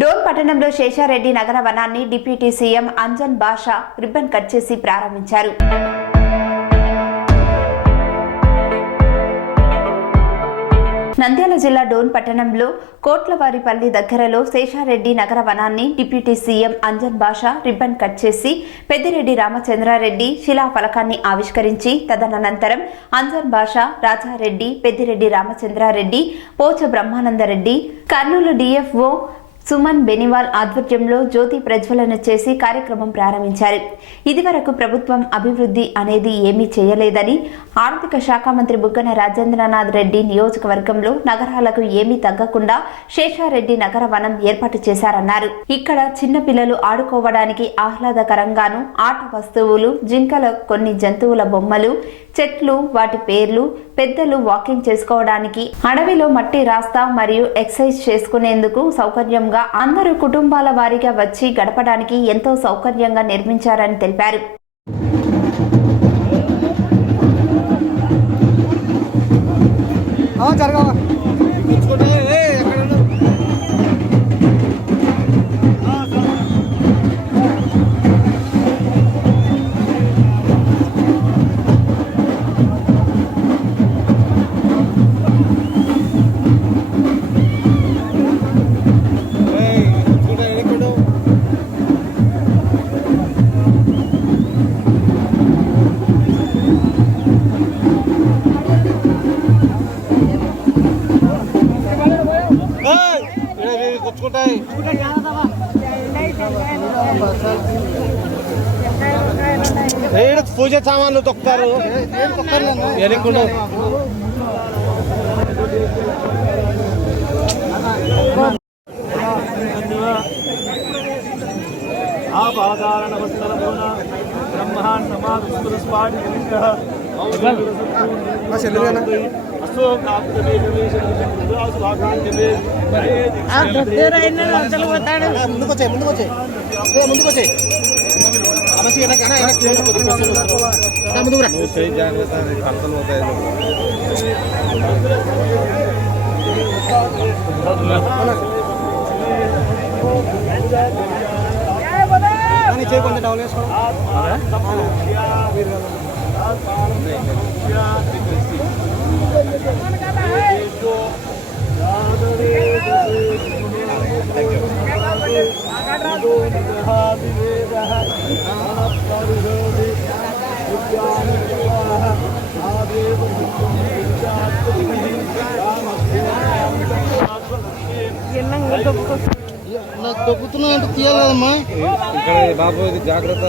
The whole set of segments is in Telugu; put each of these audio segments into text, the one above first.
డోన్ పట్టణంలో శేషారెడ్డి నగర వనాన్ని డిప్యూటీ సీఎం అంజన్ బాషా రిబ్బన్ కట్ చేసి ప్రారంభించారు. నంద్యాల జిల్లా డోన్ పట్టణంలో కోట్లవారిపల్లి దగ్గరలో శేషారెడ్డి నగర వనాన్ని డిప్యూటీ సీఎం అంజన్ బాషా రిబ్బన్ కట్ చేసి పెద్దిరెడ్డి రామచంద్రారెడ్డి శిలాఫలకాన్ని ఆవిష్కరించి తదనంతరం అంజన్ బాషా, రాజారెడ్డి, పెద్దిరెడ్డి రామచంద్రారెడ్డి, పోచ బ్రహ్మానందరెడ్డి, కర్నూలు డిఎఫ్ఓ సుమన్ బెనివాల్ ఆధ్వర్యంలో జ్యోతి ప్రజ్వలన చేసి కార్యక్రమం ప్రారంభించారు. ఇదివరకు ప్రభుత్వం అభివృద్ధి అనేది ఏమీ చేయలేదని, ఆర్థిక శాఖ మంత్రి బుగ్గన రాజేంద్రనాథ్ రెడ్డి నియోజకవర్గంలో నగరాలకు ఏమీ తగ్గకుండా శేషారెడ్డి నగర వనం ఏర్పాటు చేశారన్నారు. ఇక్కడ చిన్నపిల్లలు ఆడుకోవడానికి ఆహ్లాదకరంగాను ఆట వస్తువులు, జింకల కొన్ని జంతువుల బొమ్మలు, చెట్లు, వాటి పేర్లు, పెద్దలు వాకింగ్ చేసుకోవడానికి, అడవిలో మట్టి రాస్తా మరియు ఎక్సర్సైజ్ చేసుకునేందుకు సౌకర్యంగా అందరూ కుటుంబాల వారీగా వచ్చి గడపడానికి ఎంతో సౌకర్యంగా నిర్మించారని తెలిపారు. పూజ సామాన్లు తొక్కుతారు. ముందుకొచ్చే జాగ్రత్త కంతలు పోతాయి. చేయకుండా డౌన్ వేసుకో. దొక్కుతున్నా అంటే తీయాలి కదమ్మా. ఇక్కడ బాబు ఇది జాగ్రత్త.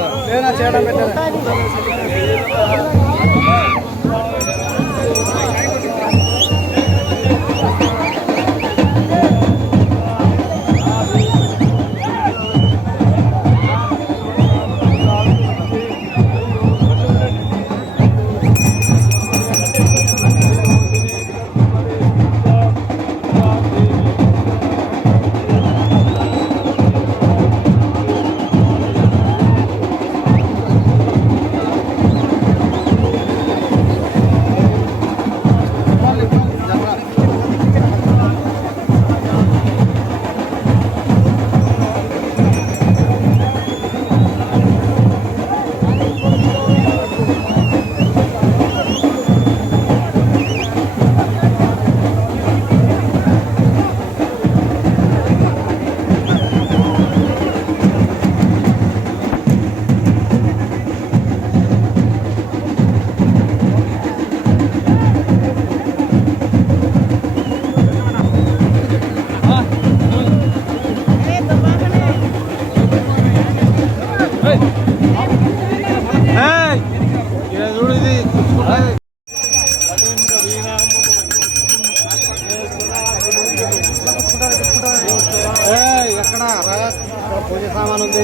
పూజ సామాన్ ఉంది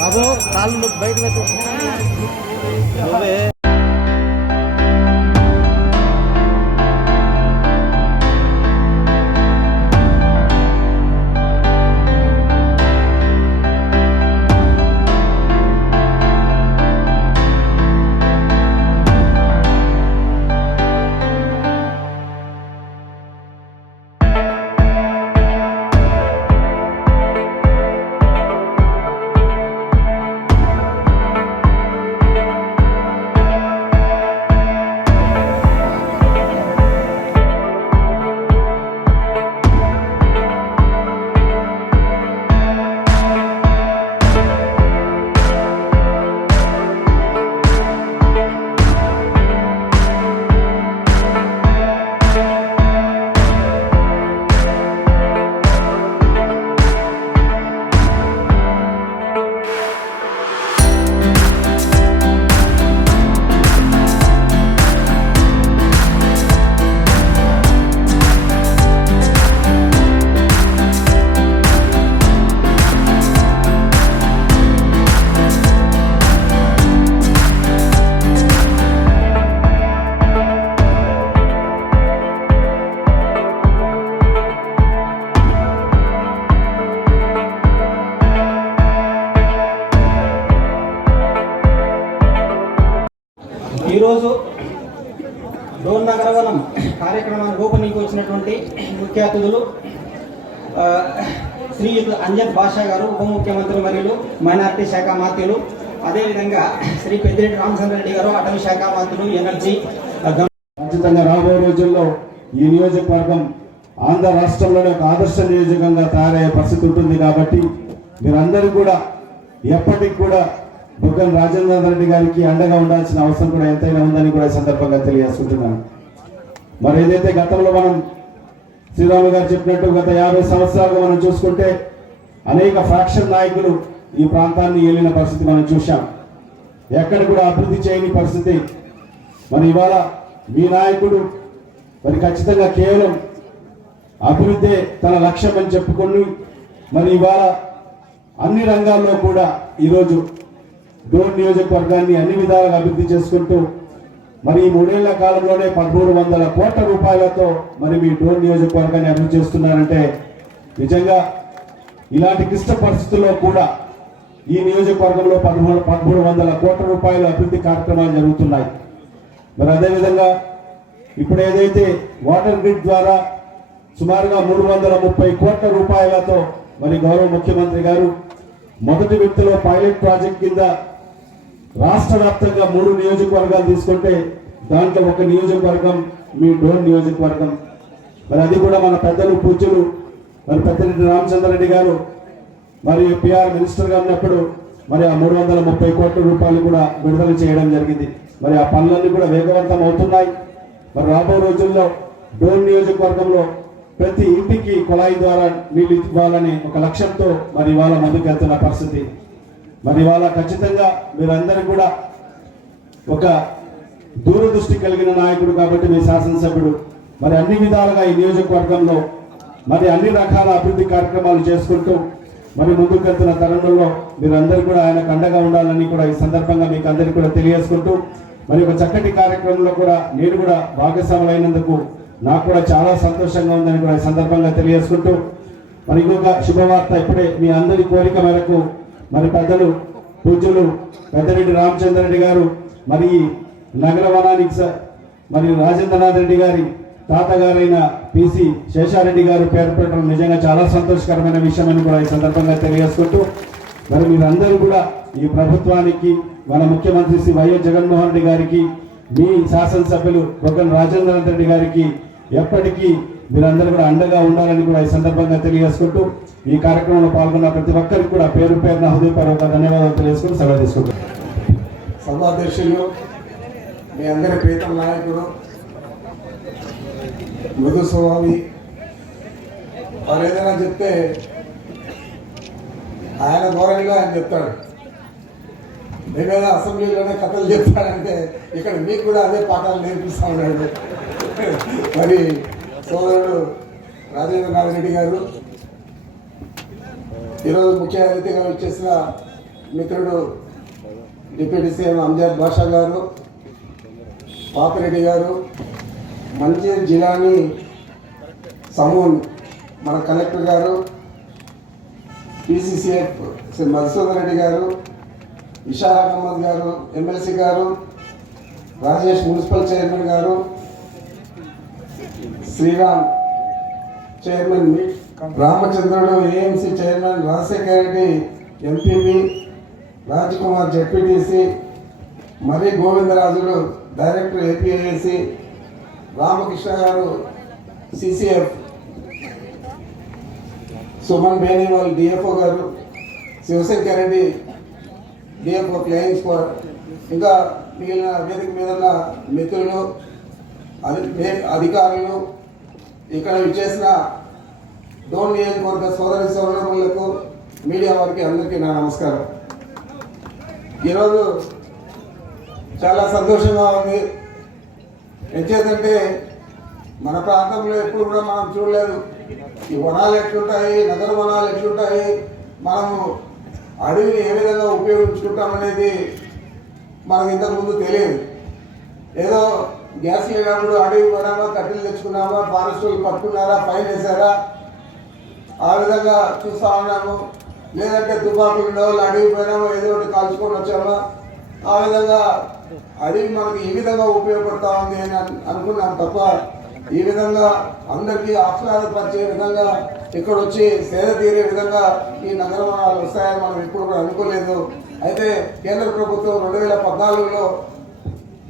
బాబు. కాళ్ళు బయట పెట్టు. ఈరోజు డోన్ నగరవనం కార్యక్రమానికి రూపొందించి వచ్చినటువంటి ముఖ్య అతిథులు శ్రీ అంజద్ బాషా గారు, ఉప ముఖ్యమంత్రి మరియు మైనార్టీ శాఖ మంత్రులు, అదేవిధంగా శ్రీ పెద్దిరెడ్డి రామచంద్రారెడ్డి గారు, అటవీ శాఖ మంత్రులు, ఎనర్జీ. ఖచ్చితంగా రాబోయే రోజుల్లో ఈ నియోజకవర్గం ఆంధ్ర రాష్ట్రంలోనే ఒక ఆదర్శ నియోజకంగా తయారయ్యే పరిస్థితి ఉంటుంది. కాబట్టి మీరందరూ కూడా ఎప్పటికి కూడా బుగ్గన రాజేంద్ర రెడ్డి గారికి అండగా ఉండాల్సిన అవసరం కూడా ఎంతైనా ఉందని కూడా ఈ సందర్భంగా తెలియజేసుకుంటున్నాను. మరి ఏదైతే గతంలో మనం శ్రీరాములు గారు చెప్పినట్టు గత 50 సంవత్సరాలుగా మనం చూసుకుంటే అనేక ఫ్రాక్షన్ నాయకులు ఈ ప్రాంతాన్ని ఏలిన పరిస్థితి మనం చూశాం. ఎక్కడ కూడా అభివృద్ధి చేయని పరిస్థితి. మరి ఇవాళ మీ నాయకుడు మరి ఖచ్చితంగా కేవలం అభివృద్ధి తన లక్ష్యం అని చెప్పుకొని మరి ఇవాళ అన్ని రంగాల్లో కూడా ఈరోజు డోన్ నియోజకవర్గాన్ని అన్ని విధాలుగా అభివృద్ధి చేసుకుంటూ మరి ఈ 3 ఏళ్ల కాలంలోనే 1300 కోట్ల రూపాయలతో మరి మీ డోన్ నియోజకవర్గాన్ని అభివృద్ధి చేస్తున్నారంటే నిజంగా ఇలాంటి క్లిష్ట పరిస్థితుల్లో కూడా ఈ నియోజకవర్గంలో 1300 కోట్ల రూపాయల అభివృద్ధి కార్యక్రమాలు జరుగుతున్నాయి. మరి అదేవిధంగా ఇప్పుడు ఏదైతే వాటర్ గ్రిడ్ ద్వారా సుమారుగా 330 కోట్ల రూపాయలతో మరి గౌరవ ముఖ్యమంత్రి గారు మొదటి విడతలో పైలట్ ప్రాజెక్ట్ కింద రాష్ట్ర వ్యాప్తంగా 3 నియోజకవర్గాలు తీసుకుంటే దాంట్లో ఒక నియోజకవర్గం మీ డోన్ నియోజకవర్గం. మరి అది కూడా మన పెద్దలు పూజ్యులు మరి పెద్దిరెడ్డి రామచంద్రారెడ్డి గారు మరి పిఆర్ మినిస్టర్గా ఉన్నప్పుడు మరి ఆ 330 కోట్ల రూపాయలు కూడా విడుదల చేయడం జరిగింది. మరి ఆ పనులన్నీ కూడా వేగవంతం అవుతున్నాయి. మరి రాబో రోజుల్లో డోన్ నియోజకవర్గంలో ప్రతి ఇంటికి కుళాయి ద్వారా నీళ్లు ఇవ్వాలని ఒక లక్ష్యంతో మరి ఇవాళ ముందుకు వెళ్తున్న పరిస్థితి. మరి ఇవాళ ఖచ్చితంగా మీరందరూ కూడా ఒక దూరదృష్టి కలిగిన నాయకుడు కాబట్టి మీ శాసనసభ్యుడు మరి అన్ని విధాలుగా ఈ నియోజకవర్గంలో మరి అన్ని రకాల అభివృద్ధి కార్యక్రమాలు చేసుకుంటూ మరి ముందుకు వెళ్తున్న తరుణంలో మీరందరూ కూడా ఆయనకు అండగా ఉండాలని కూడా ఈ సందర్భంగా మీకు అందరికీ కూడా తెలియజేసుకుంటూ మరి ఒక చక్కటి కార్యక్రమంలో కూడా నేను కూడా భాగస్వాములైనందుకు నాకు కూడా చాలా సంతోషంగా ఉందని కూడా ఈ సందర్భంగా తెలియజేసుకుంటూ మరి ఇంకొక శుభవార్త ఇప్పుడే మీ అందరి కోరిక మేరకు మరి పెద్దలు పూజ్యులు పెద్దిరెడ్డి రామచంద్రారెడ్డి గారు మరి నగర వనానికి మరి రాజేంద్రనాథ్ రెడ్డి గారి తాతగారైన పిసి శేషారెడ్డి గారు పేరు పెట్టడం నిజంగా చాలా సంతోషకరమైన విషయం అని కూడా ఈ సందర్భంగా తెలియజేసుకుంటూ మరి మీరందరూ కూడా ఈ ప్రభుత్వానికి మన ముఖ్యమంత్రి శ్రీ వైఎస్ జగన్మోహన్ రెడ్డి గారికి మీ శాసనసభ్యులు బుగ్గన రాజేంద్రనాథ్ రెడ్డి గారికి ఎప్పటికీ మీరందరూ కూడా అండగా ఉండాలని కూడా ఈ సందర్భంగా తెలియజేసుకుంటూ ఈ కార్యక్రమంలో పాల్గొన్న ప్రతి ఒక్కరికి కూడా పేరు పేరున హృదయపూర్వక ధన్యవాదాలు తెలియజేసుకుని సెలవు తీసుకుంటాం. సభాధ్యక్షులు, మీ అందరి ప్రీతం నాయకుడు, మృదు స్వామి వారు ఏదైనా చెప్తే ఆయన ధోరణిలో ఆయన చెప్తాడు. మేమేదో అసెంబ్లీలోనే కథలు చెప్తాడంటే ఇక్కడ మీకు కూడా అదే పాఠాలు నేర్పిస్తూ ఉన్నాడు. మరి సోదరుడు రాజేంద్రనాథ్ రెడ్డి గారు, ఈరోజు ముఖ్య అతిథిగా వచ్చేసిన మిత్రుడు డిప్యూటీ సీఎం అంజద్ బాషా గారు, పాపిరెడ్డి గారు, మంజీర్ జిలానీ సమూన్ మన కలెక్టర్ గారు, పిసిసిఎఫ్ శ్రీ మధుసూదన్ రెడ్డి గారు, ఇషాక్ అహ్మద్ గారు ఎమ్మెల్సీ గారు, రాజేష్ మున్సిపల్ చైర్మన్ గారు, శ్రీరామ్ చైర్మన్ రామచంద్రుడు AMC chairman, Rajasekhar Reddy MPP, Raj Kumar ZPTC, మరి గోవిందరాజులు డైరెక్టర్ ఏపీఐసి, రామకృష్ణ గారు సిసిఎఫ్, సుమన్ బేనివాల్ డిఎఫ్ఓ గారు, Shivashankar Reddy DFO flying squad, ఇంకా మిగిలిన వేదిక మీద ఉన్న మిత్రులు, అధికారులు, ఇక్కడ విచ్చేసిన డోన్ నియోజకవర్గ సోదరి సోదరులకు, మీడియా వారికి అందరికీ నా నమస్కారం. ఈరోజు చాలా సంతోషంగా ఉంది. ఎంచేతంటే మన ప్రాంతంలో ఎప్పుడు కూడా మనం చూడలేదు ఈ వనాలు ఎట్లుంటాయి, నగర వనాలు ఎట్లుంటాయి, మనము అడవిని ఏ విధంగా ఉపయోగించుకుంటామనేది మనకు ఇంతకుముందు తెలియదు. ఏదో గ్యాస్ లేనప్పుడు అడవి పోయినామా, కట్టెలు తెచ్చుకున్నామా, ఫారెస్ట్ వాళ్ళు పట్టుకున్నారా, ఫైన్ వేసారా, ఆ విధంగా చూస్తూ ఉన్నాము. లేదంటే తుపాకులు ఉన్న వాళ్ళు అడవి పోయినామా, ఏదో ఒకటి కాల్చుకొని వచ్చామా, ఆ విధంగా అడవి మనకు ఈ విధంగా ఉపయోగపడతా ఉంది అని అనుకున్నాం తప్ప ఈ విధంగా అందరికీ ఆహ్లాదపరిచే విధంగా ఇక్కడ వచ్చి సేద తీరే విధంగా ఈ నగర వనాలు వస్తాయని మనం ఎప్పుడు కూడా అనుకోలేదు. అయితే కేంద్ర ప్రభుత్వం 2014లో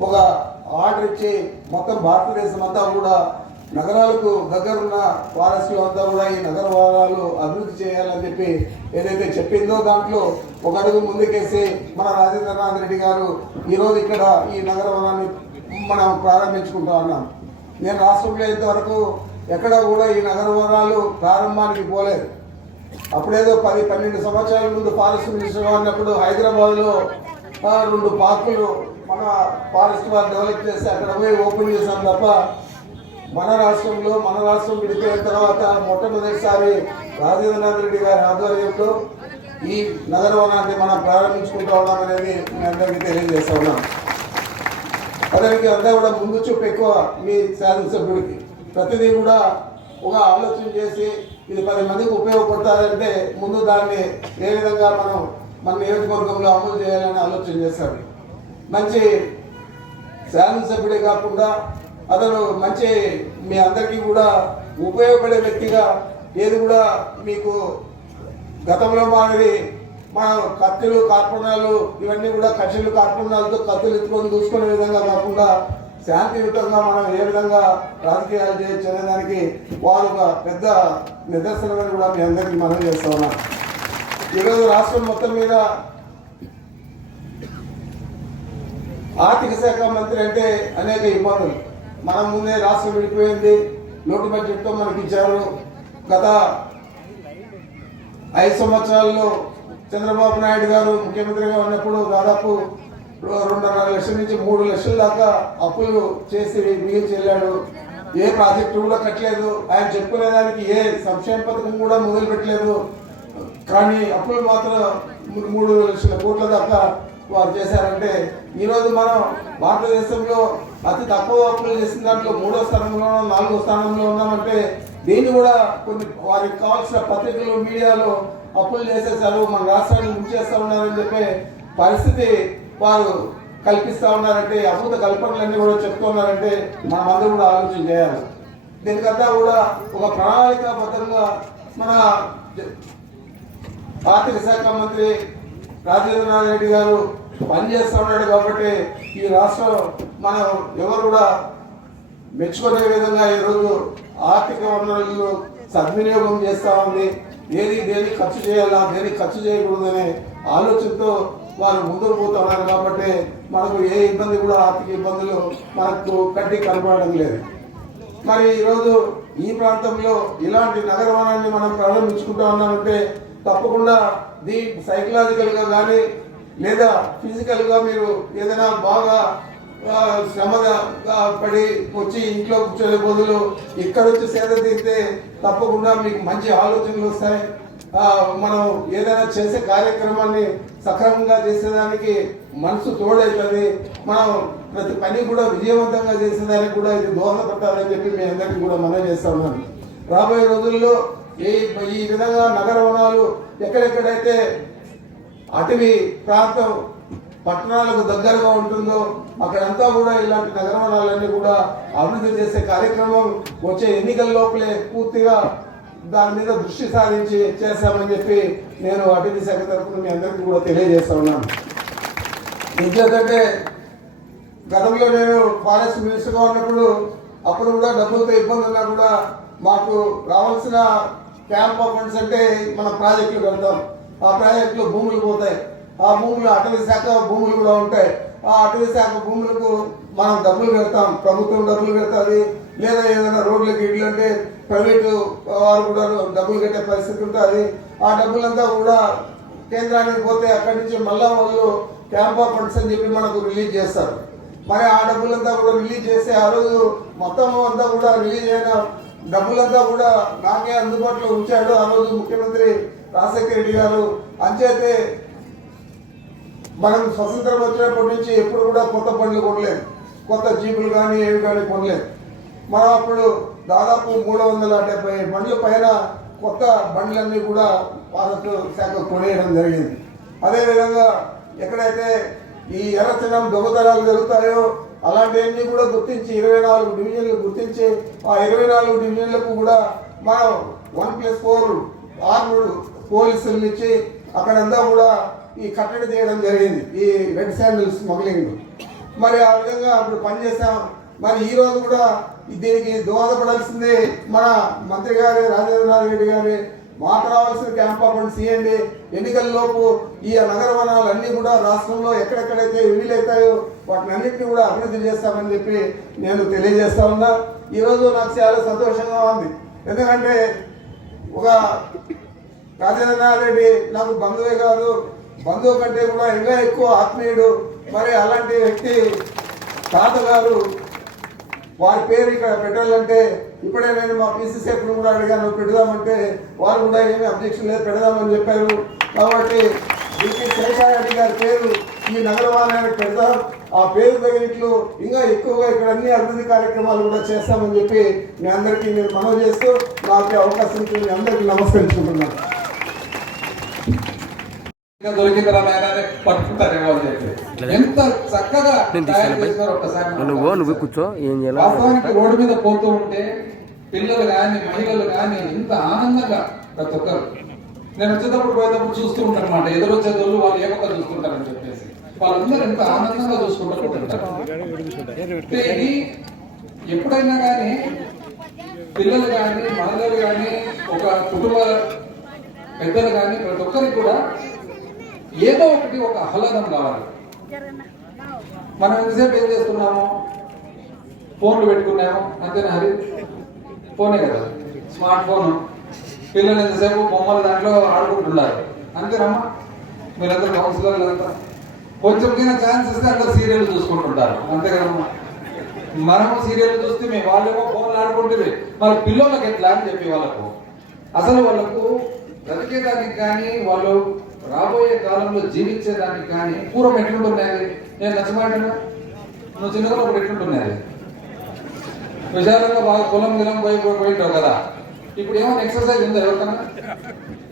ఒక ఆర్డర్ ఇచ్చి మొత్తం భారతదేశం అంతా కూడా నగరాలకు దగ్గరున్న ఫారెస్ట్లు అంతా కూడా ఈ నగర వనాలు అభివృద్ధి చేయాలని చెప్పి ఏదైతే చెప్పిందో దాంట్లో ఒక అడుగు ముందుకేసి మన రాజేంద్రనాథ్ రెడ్డి గారు ఈరోజు ఇక్కడ ఈ నగర వనాన్ని మనం ప్రారంభించుకుంటా ఉన్నాం. నేను రాష్ట్రంలో ఇంతవరకు ఎక్కడ కూడా ఈ నగర వనాలు ప్రారంభానికి పోలేదు. అప్పుడేదో 10-12 సంవత్సరాల ముందు ఫారెస్ట్ మినిస్టర్ ఉన్నప్పుడు హైదరాబాద్లో 2 పార్కులు మన ఫారెస్ట్ వారు డెవలప్ చేసి అక్కడ పోయి ఓపెన్ చేశాం తప్ప మన రాష్ట్రం విడిపోయిన తర్వాత మొట్టమొదటిసారి రాజేంద్రనాథ్ రెడ్డి గారి ఆధ్వర్యంలో ఈ నగర వనాన్ని మనం ప్రారంభించుకుంటూ ఉన్నాం అనేది మీ అందరికీ తెలియజేస్తా ఉన్నాం. అతనికి అంతా కూడా ముందు చూపు ఎక్కువ మీ శాసనసభ్యుడికి. ప్రతిదీ కూడా ఒక ఆలోచన చేసి ఇది 10 మందికి ఉపయోగపడతారంటే ముందు దాన్ని ఏ విధంగా మనం మన నియోజకవర్గంలో అమలు చేయాలని ఆలోచన చేస్తాడు. మంచి శాసనసభ్యుడే కాకుండా అతను మంచి మీ అందరికీ కూడా ఉపయోగపడే వ్యక్తిగా ఏది కూడా మీకు గతంలో మాదిరి మన కత్తులు కార్పణాలు ఇవన్నీ కూడా కక్షలు కార్పణాలతో కత్తులు ఎత్తుకొని చూసుకునే విధంగా కాకుండా శాంతియుతంగా మనం ఏ విధంగా రాజకీయాలు చేయొచ్చు అనేదానికి వారు ఒక పెద్ద నిదర్శనమని కూడా మీ అందరికీ మనం చేస్తా ఉన్నాం. ఈరోజు రాష్ట్రం మొత్తం మీద ఆర్థిక శాఖ మంత్రి అంటే అనేక ఇబ్బందులు. మనం ముందే రాష్ట్రం విడిపోయింది, లోటు బడ్జెట్తో మనకి ఇచ్చారు. గత 5 సంవత్సరాల్లో చంద్రబాబు నాయుడు గారు ముఖ్యమంత్రిగా ఉన్నప్పుడు దాదాపు 2.5 లక్షల నుంచి 3 లక్షల దాకా అప్పులు చేసి మిగిలి చెల్లాడు. ఏ ప్రాజెక్టు కూడా కట్టలేదు. ఆయన చెప్పుకునే దానికి ఏ సంక్షేమ పథకం కూడా మొదలు పెట్టలేదు. కానీ అప్పులు మాత్రం 3 లక్షల కోట్ల దాకా వారు చేశారంటే ఈరోజు మనం భారతదేశంలో అతి తక్కువ అప్పులు చేసిన దాంట్లో 3వ స్థానంలో 4వ స్థానంలో ఉన్నామంటే దీన్ని కూడా కొన్ని వారికి కావాల్సిన పత్రికలు మీడియాలో అప్పులు చేసేసారు, మన రాష్ట్రాన్ని ముంచేస్తా ఉన్నారని చెప్పే పరిస్థితి వారు కల్పిస్తూ ఉన్నారంటే, అద్భుత కల్పనలన్నీ కూడా చెప్తూ ఉన్నారంటే మనమందరూ కూడా ఆలోచన చేయాలి. దీనికంతా కూడా ఒక ప్రణాళికాబద్ధంగా మన ఆర్థిక శాఖ మంత్రి రాజేంద్రనాథ్ రెడ్డి గారు పనిచేస్తూ ఉన్నాడు కాబట్టి ఈ రాష్ట్రం మనం ఎవరు కూడా మెచ్చుకునే విధంగా ఈరోజు ఆర్థిక వనరులను సద్వినియోగం చేస్తూ ఉంది. దేనికి ఖర్చు చేయాలా, దేనికి ఖర్చు చేయకూడదనే ఆలోచనతో వారు ముందుకు పోతున్నారు కాబట్టి మనకు ఏ ఇబ్బంది కూడా ఆర్థిక ఇబ్బందులు మనకు కట్టి కనపడడం లేదు. మరి ఈరోజు ఈ ప్రాంతంలో ఇలాంటి నగర వనాన్ని మనం ప్రారంభించుకుంటా ఉన్నామంటే తప్పకుండా సైకలాజికల్గా కానీ లేదా ఫిజికల్గా మీరు ఏదైనా బాగా శ్రమగా పడి వచ్చి ఇంట్లో కూర్చొనే బదులు ఇక్కడ వచ్చి సేద తీరితే తప్పకుండా మీకు మంచి ఆలోచనలు వస్తాయి. మనం ఏదైనా చేసే కార్యక్రమాన్ని సక్రమంగా చేసేదానికి మనసు తోడవుతుంది. మనం ప్రతి పని కూడా విజయవంతంగా చేసేదానికి కూడా ఇది దోహదపడాలని చెప్పి మీ అందరికీ కూడా మనం చేస్తా ఉన్నాను. రాబోయే రోజుల్లో ఈ విధంగా నగర వనాలు ఎక్కడెక్కడైతే అటవీ ప్రాంతం పట్టణాలకు దగ్గరగా ఉంటుందో అక్కడంతా కూడా ఇలాంటి నగర వనాలన్నీ కూడా అభివృద్ధి చేసే కార్యక్రమం వచ్చే ఎన్నికల లోపలే పూర్తిగా దాని మీద దృష్టి సారించి చేస్తామని చెప్పి నేను అటవీ శాఖ తరఫున మీ అందరికీ కూడా తెలియజేస్తా ఉన్నాను. ఎందుకంటే గతంలో నేను ఫారెస్ట్ మినిస్టర్గా ఉన్నప్పుడు అప్పుడు కూడా డబ్బులతో ఇబ్బంది ఉన్నా కూడా మాకు రావాల్సిన క్యాంప్ ఫండ్స్ అంటే మన ప్రాజెక్టులు కడతాం. ఆ ప్రాజెక్టులో భూములు పోతాయి. ఆ భూములు అటవీ శాఖ భూములు కూడా ఉంటాయి. ఆ అటవీ శాఖ భూములకు మనం డబ్బులు పెడతాం, ప్రభుత్వం డబ్బులు పెడుతుంది. లేదా ఏదైనా రోడ్లకి ఇళ్ళు అంటే ప్రైవేటు వారు కూడా డబ్బులు కట్టే పరిస్థితి ఉంటుంది. ఆ డబ్బులంతా కూడా కేంద్రానికి పోతే అక్కడి నుంచి మళ్ళా వాళ్ళు క్యాంప్ ఫండ్స్ అని చెప్పి మనకు రిలీజ్ చేస్తారు. మరి ఆ డబ్బులంతా కూడా రిలీజ్ చేస్తే ఆ రోజు మొత్తం అంతా కూడా రిలీజ్ అయిన డబ్బులంతా కూడా నాకే అందుబాటులో ఉంచాడు ఆ రోజు ముఖ్యమంత్రి రాజశేఖర రెడ్డి గారు. అంచేతే మనం స్వతంత్రం వచ్చినప్పటి నుంచి ఎప్పుడు కూడా కొత్త బండ్లు కొనలేదు, కొత్త జీపులు కానీ ఏవి కానీ కొనలేదు. మనం అప్పుడు దాదాపు 370 బండ్ల పైన కొత్త బండ్లన్నీ కూడా భారత శాఖ కొనేయడం జరిగింది. అదేవిధంగా ఎక్కడైతే ఈ ఎర్రచనం దొంగతనాలు జరుగుతాయో అలాంటివన్నీ కూడా గుర్తించి 24 డివిజన్లు గుర్తించి ఆ 24 డివిజన్లకు కూడా మనం 1+4 ఆర్ముడు పోలీసులు ఇచ్చి అక్కడంతా కూడా ఈ కట్టడి చేయడం జరిగింది, ఈ రెడ్ శాండిల్ స్మగ్లింగ్. మరి ఆ విధంగా అప్పుడు పనిచేసాం. మరి ఈ రోజు కూడా దీనికి దోహదపడాల్సింది మన మంత్రి గారి రాజేంద్రనాథ్ రెడ్డి గారి. మాకు రావాల్సిన క్యాంప్ ఆఫ్ సీఎండి ఎన్నికల్లోపు ఈ నగర వనాలన్నీ కూడా రాష్ట్రంలో ఎక్కడెక్కడైతే వీలవుతాయో వాటిని అన్నింటినీ కూడా అభివృద్ధి చేస్తామని చెప్పి నేను తెలియజేస్తా ఉన్నా. ఈరోజు నాకు చాలా సంతోషంగా ఉంది, ఎందుకంటే ఒక రాజేంద్రనాథ్ రెడ్డి నాకు బంధువే కాదు, బంధువు కంటే కూడా ఇంకా ఎక్కువ ఆత్మీయుడు. మరి అలాంటి వ్యక్తి తాతగారు వారి పేరు ఇక్కడ పెట్టాలంటే ఇప్పుడే నేను మా పీసీసీ కూడా అడిగాను పెడదామంటే వారు కూడా ఏమీ అబ్జెక్షన్ లేదు పెడదామని చెప్పారు. కాబట్టి డిపి శేషారెడ్డి గారి పేరు ఈ నగరవానానికి పెడదాం, ఆ పేరు తగినట్లు ఇంకా ఎక్కువగా ఇక్కడ అన్ని అభివృద్ధి కార్యక్రమాలు కూడా చేస్తామని చెప్పి మీ అందరికీ నేను మనవి చేస్తూ నాకు అవకాశం ఇచ్చి మీ అందరికీ నమస్కరించుకుంటున్నాను. దొరికిందిరా నాయన పట్టుకుంటారేమో అని చెప్పి ఎంత చక్కగా తయారు చేసినారు ఒక్కసారి. నువ్వు కూర్చో, ఏం చేయాలి. వాస్తవానికి రోడ్డు మీద పోతూ ఉంటే పిల్లలు కానీ మహిళలు కానీ ఎంత ఆనందంగా ప్రతి ఒక్కరు, నేను వచ్చేటప్పుడు పోయేటప్పుడు చూస్తూ ఉంటాను అనమాట, ఎదురొచ్చేదోళ్ళు వాళ్ళు ఏ పక్క చూస్తుంటారని చెప్పేసి వాళ్ళందరూ ఎంత ఆనందంగా చూసుకుంటూ ఉంటారు. ఇది ఎప్పుడైనా కానీ పిల్లలు కానీ మహిళలు కానీ ఒక కుటుంబ పెద్దలు కానీ ప్రతి ఒక్కరికి కూడా ఏదో ఒకటి ఒక ఆహ్లాదం కావాలి. మనం ఎంతసేపు ఏం చేస్తున్నాము, ఫోన్లు పెట్టుకున్నాము అంతేనా, హరి ఫోనే కదా, స్మార్ట్ ఫోన్. పిల్లలు ఎంతసేపు బొమ్మలు దాంట్లో ఆడుకుంటున్నారు అంతేనమ్మా. మీరందరూ కౌన్సిలర్లు అంతా కొంచెం కింద ఛాన్స్ ఇస్తే అందరూ సీరియల్ చూసుకుంటుంటారు అంతే కదమ్మా. మనము సీరియల్ చూస్తే మేము వాళ్ళేమో ఫోన్లు ఆడుకుంటుంది, వాళ్ళ పిల్లలకి ఎట్లా అని చెప్పి వాళ్ళకు అసలు వాళ్ళకు బ్రతికేదానికి కానీ వాళ్ళు రాబోయే కాలంలో జీవించేదానికి కానీ పూర్వం ఎట్లుంటున్నది. నేను నచ్చమాటనా, నువ్వు చిన్నగా ఇప్పుడు ఎట్లుంటున్నది, విశాలంగా బాగా పొలం గిలం పోయింటావు కదా. ఇప్పుడు ఏమైనా ఎక్సర్సైజ్ ఉందా ఎవరికన్నా?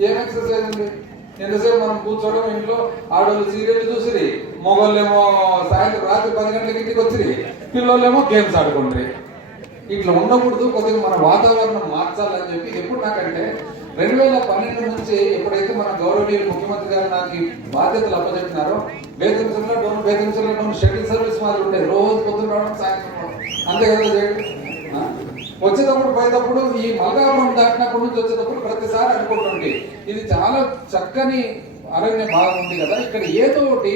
ఏం ఎక్సర్సైజ్ ఉంది? ఎంతసేపు మనం కూర్చోవడం ఇంట్లో, ఆడవాళ్ళు సీరియల్ చూసిరి, మగవాళ్ళేమో సాయంత్రం రాత్రి 10 గంటలకి ఇంటికి వచ్చిరి, పిల్లలేమో గేమ్స్ ఆడుకుంటారు. ఇట్లా ఉండకూడదు, కొద్దిగా మన వాతావరణం మార్చాలని చెప్పి ఎప్పుడు నాకంటే 2012 నుంచి ఎప్పుడైతే మన గౌరవనీయులు ముఖ్యమంత్రి గారు నాకు ఈ బాధ్యతలు అప్పచెప్పినారో బేతంచెల్లో డోన్ షటిల్ సర్వీస్ మాదిరి ఉండేది, రోజు పొద్దున రావడం సాయంత్రం రావడం అంతే కదా చేయండి. వచ్చేటప్పుడు పోయేటప్పుడు ఈ మల్కాపురం దాటినప్పటి నుంచి వచ్చేటప్పుడు ప్రతిసారి అనుకుంటుండే ఇది చాలా చక్కని అరణ్య భాగం ఉంది కదా, ఇక్కడ ఏదో ఒకటి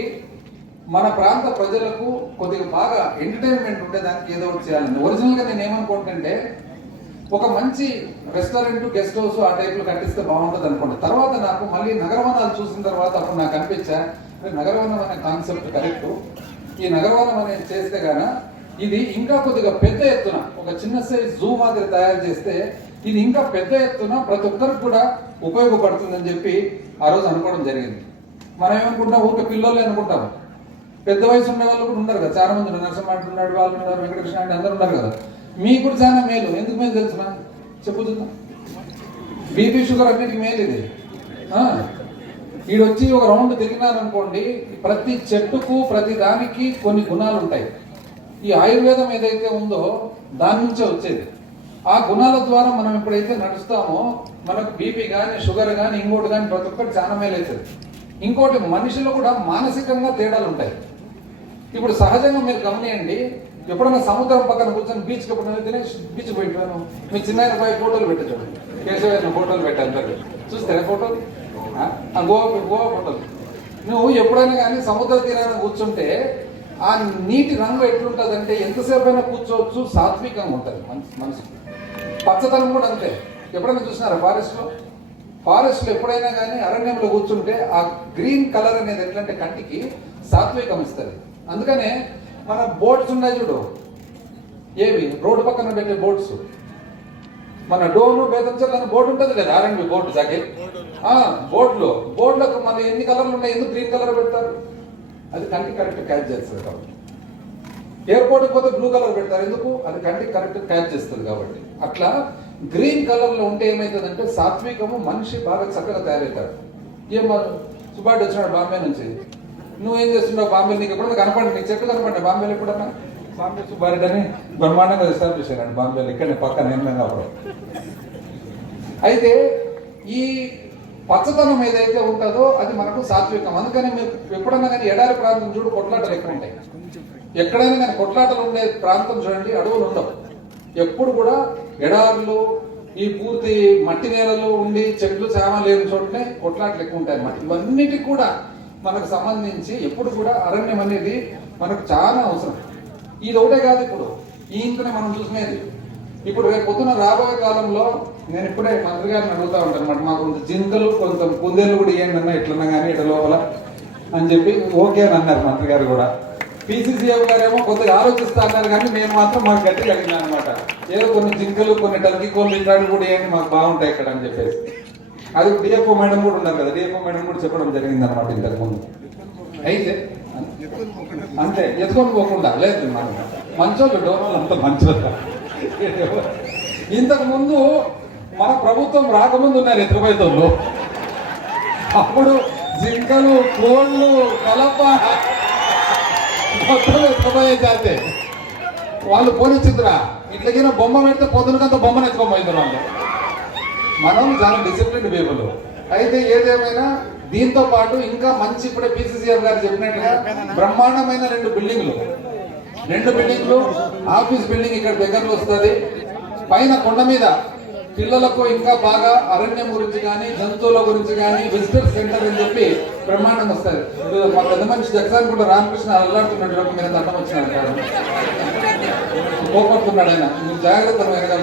మన ప్రాంత ప్రజలకు కొద్దిగా బాగా ఎంటర్టైన్మెంట్ ఉండేదానికి ఏదో ఒకటి చేయాలని. ఒరిజినల్ గా నేను ఏమనుకుంటుంటే ఒక మంచి రెస్టారెంట్ గెస్ట్ హౌస్ ఆ టైప్ లో కట్టిస్తే బాగుంటుంది అనుకుంటా. తర్వాత నాకు మళ్ళీ నగరవనాలు చూసిన తర్వాత అప్పుడు నాకు అనిపించా నగరవనం అనే కాన్సెప్ట్ కరెక్ట్, ఈ నగరవనం అనేది చేస్తే గాన ఇది ఇంకా కొద్దిగా పెద్ద ఎత్తున ఒక చిన్న సైజ్ జూ మాదిరి తయారు చేస్తే ఇది ఇంకా పెద్ద ఎత్తున ప్రతి ఒక్కరికి కూడా ఉపయోగపడుతుందని చెప్పి ఆ రోజు అనుకోవడం జరిగింది. మనం ఏమనుకుంటాం, ఊరికే పిల్లలే అనుకుంటాం, పెద్ద వయసు ఉండే వాళ్ళు కూడా ఉన్నారు కదా, చాలా మంది ఉన్నారు, నరసింహ ఉన్నాడు, వాళ్ళు ఉన్నారు, వెంకటకృష్ణ అంటే అందరు ఉన్నారు కదా. మీకు కూడా చాలా మేలు, ఎందుకు మేలు తెలుసునా చెప్పుతున్నా, బీపీ షుగర్ అన్నిటికీ మేలు ఇది. ఈడొచ్చి ఒక రౌండ్ తిరిగినారనుకోండి, ప్రతి చెట్టుకు ప్రతి దానికి కొన్ని గుణాలు ఉంటాయి. ఈ ఆయుర్వేదం ఏదైతే ఉందో దాని నుంచే వచ్చేది. ఆ గుణాల ద్వారా మనం ఎప్పుడైతే నడుస్తామో మనకు బీపీ కానీ షుగర్ కానీ ఇంకోటి కానీ ప్రతి ఒక్కటి చాలా మేలు అవుతుంది. ఇంకోటి మనుషులు కూడా మానసికంగా తేడాలు ఉంటాయి. ఇప్పుడు సహజంగా మీరు గమనియండి, ఎప్పుడైనా సముద్రం పక్కన కూర్చొని బీచ్కి ఎప్పుడైనా తినేసి బీచ్ పోయినాను, మీ చిన్న పై ఫోటోలు పెట్టచ్చు, కేశవ ఫోటోలు పెట్టారు చూస్తారా ఫోటోలు, గోవా ఫోటోలు. నువ్వు ఎప్పుడైనా కానీ సముద్ర తీరాన్ని కూర్చుంటే ఆ నీటి రంగు ఎట్లుంటుంది అంటే ఎంతసేపు అయినా కూర్చోవచ్చు, సాత్వికంగా ఉంటుంది మనసు. పచ్చదనం కూడా అంతే. ఎప్పుడైనా చూసినారా ఫారెస్ట్లో ఎప్పుడైనా కానీ అరణ్యంలో కూర్చుంటే ఆ గ్రీన్ కలర్ అనేది ఎట్లంటే కంటికి సాత్వికం ఇస్తుంది. అందుకనే మన బోట్స్ ఉన్నాయి చూడు, ఏవి రోడ్డు పక్కన పెట్టే బోట్స్, మన డోను బేతంచెల్లని బోర్డు ఉంటుంది కదా, ఆర్ఎండ్బి బోర్డు జాకెట్, బోర్డులకు మన ఎన్ని కలర్లు ఉన్నాయి, ఎందుకు గ్రీన్ కలర్ పెడతారు? అది కంటికి కరెక్ట్ క్యాచ్ చేస్తుంది కాబట్టి. ఎయిర్పోర్ట్కి పోతే బ్లూ కలర్ పెడతారు, ఎందుకు? అది కంటికి కరెక్ట్ క్యాచ్ చేస్తుంది కాబట్టి. అట్లా గ్రీన్ కలర్ లో ఉంటే ఏమవుతుందంటే సాత్వికము, మనిషి బాగా చక్కగా తయారవుతాడు. ఏం సుబ్బారెడ్డి వచ్చినాడు బాంబే నుంచి, నువ్వేం చేస్తున్నావు బాంబేలో? నీకు ఎప్పుడైనా కనపడి నీ చెట్టు కనపడి బాంబేలో ఎప్పుడన్నా? బాంబే సుబ్బారెడ్డి అని బ్రహ్మాండంగా ఎస్టాబ్లిష్ అయ్యాడు బాంబేలో, ఇక్కడ పక్కన ఏమైనా. అయితే ఈ పచ్చదనం ఏదైతే ఉంటుందో అది మనకు సాత్వికం. అందుకని మీరు ఎప్పుడన్నా కానీ ఎడారి ప్రాంతం చూడు, కొట్లాటలు ఎక్కువ ఉంటాయి. ఎక్కడైనా కానీ కొట్లాటలు ఉండే ప్రాంతం చూడండి, అడవులు ఉండవు. ఎప్పుడు కూడా ఎడారులు, ఈ పూర్తి మట్టి నేలలు ఉండి చెట్లు చేమ లేని చోటనే కొట్లాటలు ఎక్కువ ఉంటాయి అన్నమాట. ఇవన్నిటికి కూడా మనకు సంబంధించి ఎప్పుడు కూడా అరణ్యం అనేది మనకు చాలా అవసరం. ఇది ఒకటే కాదు, ఇప్పుడు ఈ ఇంతనే మనం చూసినది. ఇప్పుడు రేపు పొద్దున రాబోయే కాలంలో నేను ఇప్పుడే మంత్రి గారిని అడుగుతా ఉంటాను అనమాట, మాకు కొంత జింకలు కొంత కుందేలు కూడా ఇవ్వండి అన్న, ఎట్లన్నా కానీ ఇట లోపల అని చెప్పి ఓకే అని అన్నారు మంత్రి గారు కూడా. PCCF గారేమో కొద్దిగా ఆలోచిస్తా అన్నారు, కానీ నేను మాత్రం మాకు గట్టిగా అడిగినా అనమాట, ఏదో కొన్ని జింకలు కొన్ని టర్కీ కోళ్ళు ఇట్లాంటి కూడా ఇవ్వండి, మాకు బాగుంటాయి ఇక్కడ అని చెప్పేసి. అది DFO మేడం కూడా ఉన్నారు కదా, DFO మేడం కూడా చెప్పడం జరిగింది అనమాట ఇంతకు ముందు. అయితే అంతే ఎత్తుకొని పోకుండా లేదు, మనం మంచోళ్ళు డోనోళ్ళు అంత మంచోళ్ళు. ఇంతకు ముందు మన ప్రభుత్వం రాకముందు ఉన్నారు ఎత్తుకుపోయేతోళ్ళు. అప్పుడు జింకలు కోళ్ళు కలప మొత్తం ఎత్తుకుపోయే జాతే. వాళ్ళు పోనిచ్చిందిరా, ఇట్లకైనా బొమ్మ పెడితే పొద్దునకంత బొమ్మను ఎత్తుకోపోయింది వాళ్ళు. మనం చాలా డిసిప్లిన్ పీపుల్. అయితే ఏదేమైనా దీంతో పాటు ఇంకా మంచి, ఇప్పుడే PCCF గారు చెప్పినట్టుగా బ్రహ్మాండమైన రెండు బిల్డింగ్లు, ఆఫీస్ బిల్డింగ్ ఇక్కడ దగ్గరలో వస్తుంది. పైన కొండ మీద పిల్లలకు ఇంకా బాగా అరణ్యం గురించి కానీ జంతువుల గురించి కానీ విజిటర్ సెంటర్ అని చెప్పి బ్రహ్మాండం వస్తుంది. ఇప్పుడు మా పెద్ద మనిషి జగసాన్ కూడా రామకృష్ణ అల్లాడుతున్నట్టు మీద అర్థం వచ్చినారు కదా, పోగొట్టుకున్నాడు ఆయన. మీరు జాగ్రత్త వెనకాల.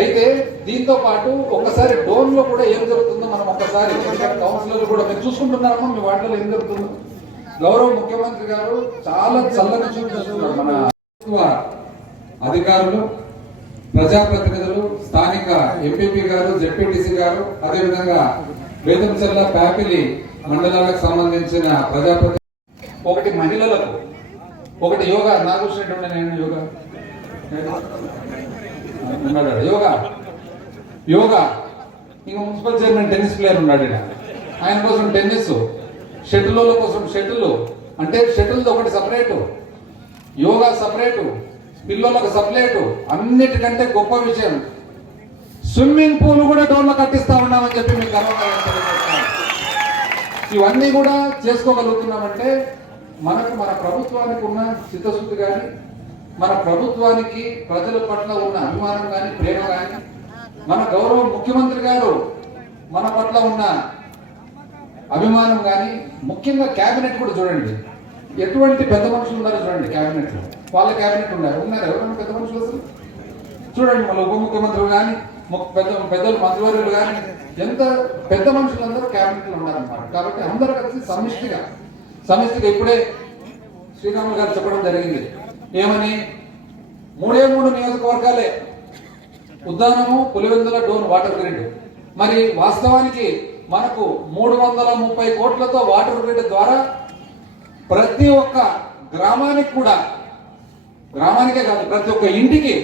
అయితే దీంతో పాటు ఒక్కసారి డోన్ లో కూడా ఏం జరుగుతుందో మనం ఒక్కసారి కౌన్సిలర్ కూడా మీరు చూసుకుంటున్నారమ్మా, మీ వాటిలో ఏం జరుగుతుందో. గౌరవ ముఖ్యమంత్రి గారు చాలా చల్లని చూపిస్తున్నారు. మన అధికారులు, ప్రజాప్రతినిధులు, స్థానిక ఎంపీపీ గారు, జెడ్పీటీసీ గారు, అదేవిధంగా వేదంచెర్ల ప్యాపిలి మండలాలకు సంబంధించిన ప్రజాప్రతినిధులు, ఒకటి మహిళలకు, ఒకటి యోగా నాగూసినటువంటి నేను యోగా ఇంకా మున్సిపల్ చైర్మన్ టెన్నిస్ ప్లేయర్ ఉన్నాడు, ఆయన కోసం టెన్నిస్, షటిల్ కోసం షటిల్, అంటే షటిల్ ఒకటి సపరేటు, యోగా సపరేటు, పిల్లలకు సపరేటు. అన్నిటికంటే గొప్ప విషయం స్విమ్మింగ్ పూల్ కూడా డోర్లో కట్టిస్తా ఉన్నామని చెప్పి మీకు గర్వంగా తెలియజేస్తాను. ఇవన్నీ కూడా చేసుకోగలుగుతున్నామంటే మనకు మన ప్రభుత్వానికి ఉన్న చిత్తశుద్ధి కానీ, మన ప్రభుత్వానికి ప్రజల పట్ల ఉన్న అభిమానం కానీ, ప్రేమ కానీ, మన గౌరవ ముఖ్యమంత్రి గారు మన పట్ల ఉన్న అభిమానం కానీ, ముఖ్యంగా క్యాబినెట్ కూడా చూడండి, ఎటువంటి పెద్ద మనుషులు ఉన్నారో చూడండి క్యాబినెట్ లో. వాళ్ళ క్యాబినెట్ ఉన్నారు ఎవరైనా పెద్ద మనుషులు అసలు చూడండి. మన ఉప ముఖ్యమంత్రులు కానీ, పెద్దలు మంత్రివర్యులు కానీ, ఎంత పెద్ద మనుషులందరూ క్యాబినెట్ లో ఉన్నారన్నమాట. కాబట్టి అందరూ కలిసి సమిష్టిగా ఇప్పుడే శ్రీరాములు గారు చెప్పడం జరిగింది. ఏమని? 3 నియోజకవర్గాలే ఉద్దానము, పులివెందుల, డోన్ వాటర్ గ్రిడ్. మరి వాస్తవానికి మనకు 330 కోట్లతో వాటర్ గ్రిడ్ ద్వారా ప్రతి ఒక్క గ్రామానికి కూడా, గ్రామానికే కాదు ప్రతి ఒక్క ఇంటికి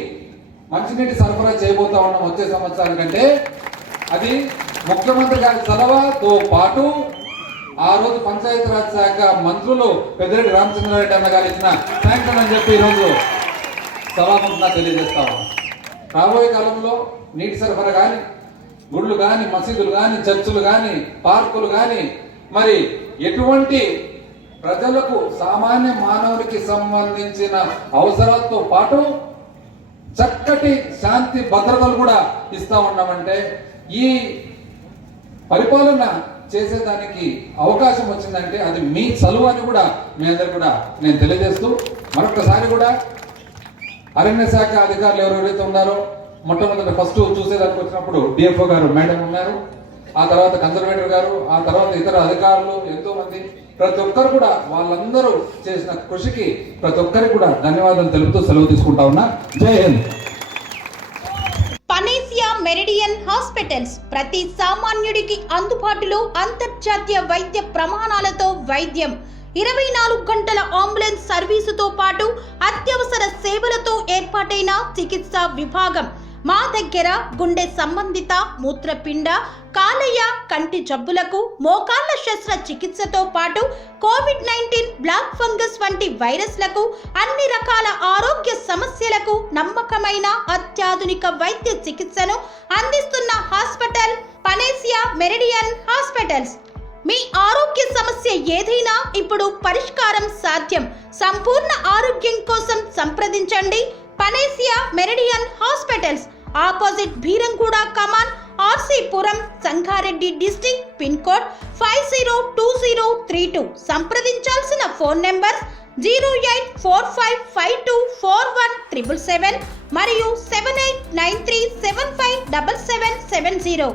మంచినీటి సరఫరా చేయబోతా ఉన్నాం వచ్చే సంవత్సరానికంటే. అది ముఖ్యమంత్రి గారి చలవతో పాటు ఆ రోజు పంచాయతీరాజ్ శాఖ మంత్రులు పెద్దిరెడ్డి రామచంద్రారెడ్డి అన్న గారు ఇచ్చిన శాంక్షన్ అని చెప్పి ఈరోజు సభాముఖంగా తెలియజేస్తాము. రాబోయే కాలంలో నీటి సరఫరా కానీ, గుళ్ళు కానీ, మసీదులు కానీ, చర్చిలు కానీ, పార్కులు కానీ, మరి ఎటువంటి ప్రజలకు సామాన్య మానవునికి సంబంధించిన అవసరాలతో పాటు చక్కటి శాంతి భద్రతలు కూడా ఇస్తా ఉన్నామంటే ఈ పరిపాలన చేసేదానికి అవకాశం వచ్చిందంటే అది మీ చలువు అని కూడా మీ అందరు కూడా నేను తెలియజేస్తూ, మరొకసారి కూడా అరణ్య శాఖ అధికారులు ఎవరెవరైతే ఉన్నారో మొట్టమొదటి ఫస్ట్ చూసేదానికి వచ్చినప్పుడు DFO గారు మేడం ఉన్నారు, ఆ తర్వాత కన్జర్వేటర్ గారు, ఆ తర్వాత ఇతర అధికారులు ఎంతో మంది, ప్రతి ఒక్కరు కూడా వాళ్ళందరూ చేసిన కృషికి ప్రతి ఒక్కరికి కూడా ధన్యవాదాలు తెలుపుతూ సెలవు తీసుకుంటా ఉన్నా. జై హింద్. పనేసియా మెరిడియన్ హాస్పిటల్స్ ప్రతి సామాన్యుడికి అందుబాటులో అంతర్జాతీయ వైద్య ప్రమాణాలతో వైద్యం, 24 గంటల అంబులెన్స్ సర్వీసుతో పాటు అత్యవసర సేవలతో ఏర్పాటైన చికిత్సా విభాగం, మా దగ్గర గుండె సంబంధిత మూత్రపిండ, కాలేయ, కంటి జబ్బులకు, మోకాళ్ల శస్త్రచికిత్సతో పాటు కోవిడ్-19, బ్లాక్ ఫంగస్ వంటి వైరస్లకు, అన్ని రకాల ఆరోగ్య సమస్యలకు నమ్మకమైన అత్యాధునిక వైద్య చికిత్సను అందిస్తున్న హాస్పిటల్ పనేసియా మెరిడియన్ హాస్పిటల్స్. మీ ఆరోగ్య సమస్య ఏదైనా ఇప్పుడు పరిష్కారం సాధ్యం. సంపూర్ణ ఆరోగ్యం కోసం సంప్రదించండి panacea meridian hospitals, opposite Bheeramguda Kaman, RC Puram, Sangareddy district, pin code 502032. సంప్రదించాల్సిన ఫోన్ నెంబర్ 0845524177 మరియు 7893757770.